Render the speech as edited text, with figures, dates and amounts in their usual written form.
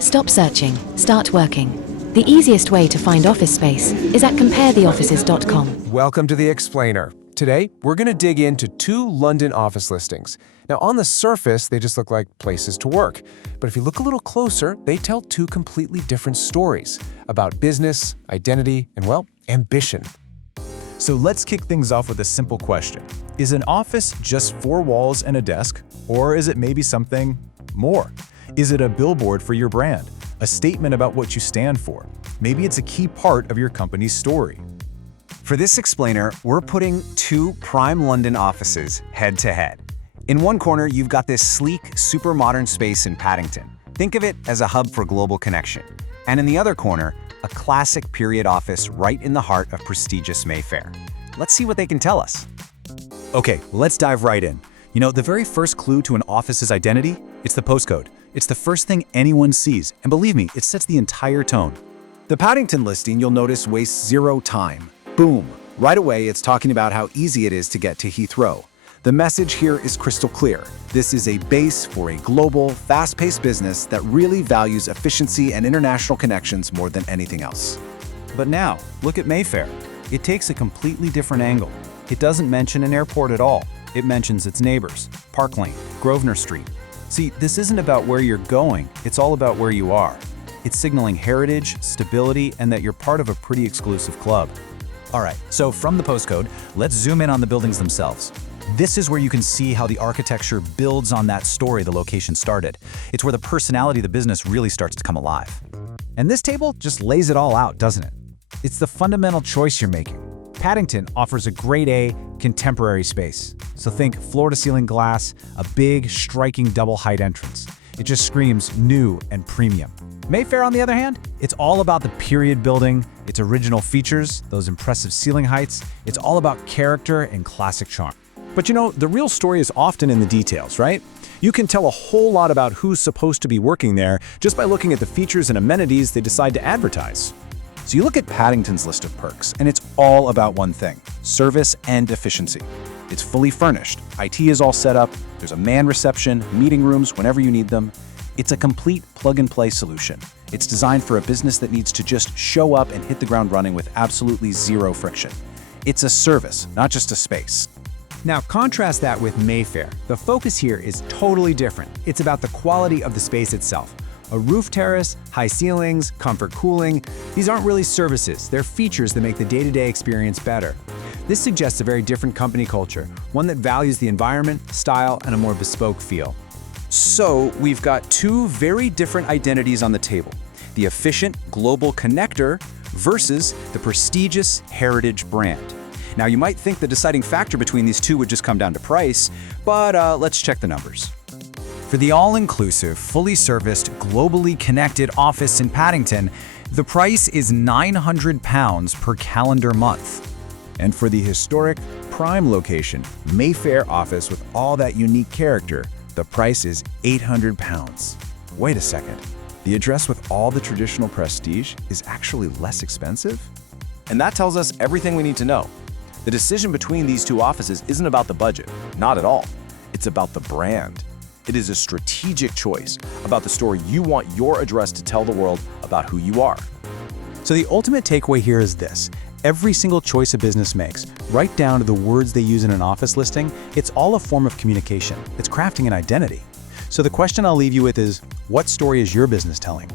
Stop searching, start working. The easiest way to find office space is at comparetheoffices.com. Welcome to The Explainer. Today, we're going to dig into 2 London office listings. Now, on the surface, they just look like places to work. But if you look a little closer, they tell 2 completely different stories about business, identity, and, well, ambition. So let's kick things off with a simple question. Is an office just 4 walls and a desk? Or is it maybe something more? Is it a billboard for your brand? A statement about what you stand for? Maybe it's a key part of your company's story. For this explainer, we're putting 2 prime London offices head to head. In one corner, you've got this sleek, super modern space in Paddington. Think of it as a hub for global connection. And in the other corner, a classic period office right in the heart of prestigious Mayfair. Let's see what they can tell us. Okay, let's dive right in. You know, the very first clue to an office's identity? It's the postcode. It's the first thing anyone sees, and believe me, it sets the entire tone. The Paddington listing, you'll notice, wastes 0 time. Boom! Right away, it's talking about how easy it is to get to Heathrow. The message here is crystal clear. This is a base for a global, fast-paced business that really values efficiency and international connections more than anything else. But now, look at Mayfair. It takes a completely different angle. It doesn't mention an airport at all. It mentions its neighbors, Park Lane, Grosvenor Street. See, this isn't about where you're going, it's all about where you are. It's signaling heritage, stability, and that you're part of a pretty exclusive club. All right, so from the postcode, let's zoom in on the buildings themselves. This is where you can see how the architecture builds on that story the location started. It's where the personality of the business really starts to come alive. And this table just lays it all out, doesn't it? It's the fundamental choice you're making. Paddington offers a grade A, contemporary space. So think floor-to-ceiling glass, a big, striking double-height entrance. It just screams new and premium. Mayfair, on the other hand, it's all about the period building, its original features, those impressive ceiling heights. It's all about character and classic charm. But you know, the real story is often in the details, right? You can tell a whole lot about who's supposed to be working there just by looking at the features and amenities they decide to advertise. So you look at Paddington's list of perks, and it's all about one thing: service and efficiency. It's fully furnished, IT is all set up, there's a manned reception, meeting rooms whenever you need them. It's a complete plug-and-play solution. It's designed for a business that needs to just show up and hit the ground running with absolutely 0 friction. It's a service, not just a space. Now contrast that with Mayfair. The focus here is totally different. It's about the quality of the space itself. A roof terrace, high ceilings, comfort cooling, these aren't really services, they're features that make the day-to-day experience better. This suggests a very different company culture, one that values the environment, style, and a more bespoke feel. So we've got 2 very different identities on the table. The efficient global connector versus the prestigious heritage brand. Now, you might think the deciding factor between these 2 would just come down to price, but let's check the numbers. For the all-inclusive, fully serviced, globally connected office in Paddington, the price is £900 per calendar month. And for the historic, prime location, Mayfair office with all that unique character, the price is £800. Wait a second, the address with all the traditional prestige is actually less expensive? And that tells us everything we need to know. The decision between these 2 offices isn't about the budget, not at all. It's about the brand. It is a strategic choice about the story you want your address to tell the world about who you are. So the ultimate takeaway here is this. Every single choice a business makes, right down to the words they use in an office listing, it's all a form of communication. It's crafting an identity. So the question I'll leave you with is, what story is your business telling?